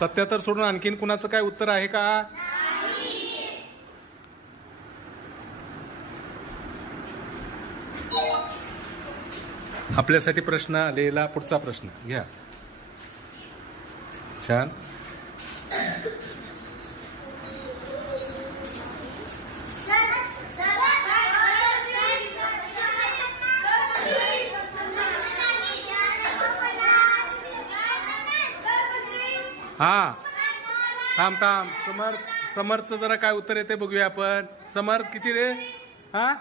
77 सोडून आणखीन कुणाचं काय उत्तर आहे का? आपल्यासाठी प्रश्न आलेला पुढचा प्रश्न घ्या. छान. हा थांब थांब. समर्थचं जरा काय उत्तर येते बघूया आपण. समर्थ किती रे? हा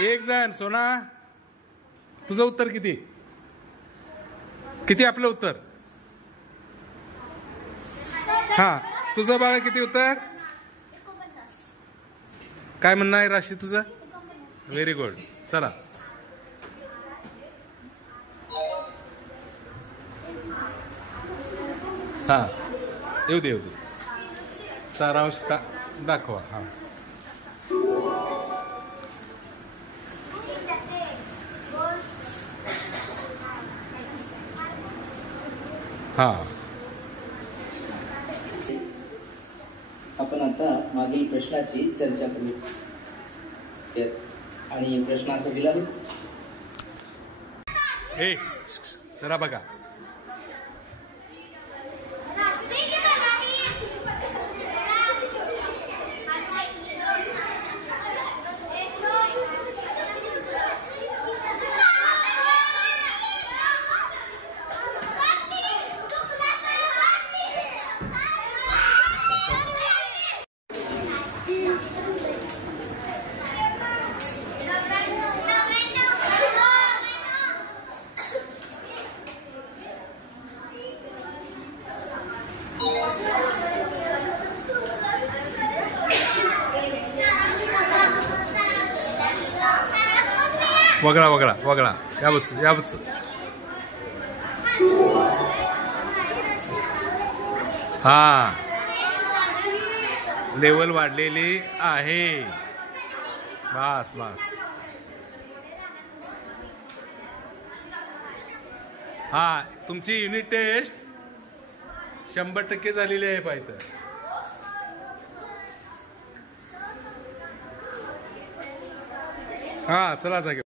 एक जण. सोना तुझं उत्तर किती? किती आपलं उत्तर? हा तुझं बाळा किती उत्तर? काय म्हणणं आहे राशी तुझं? Very good. चला हा येऊ दे सारांश दाखवा. हा आपण आता मागील प्रश्नाची चर्चा करू आणि प्रश्न असा दिला. हे जरा बघा. वगळा वगळा वगळा. याबच हा लेवल वाढलेली आहे. बस बस. हा तुमची युनिट टेस्ट 100% झालेली आहे पाहिजे. हा चला जागे.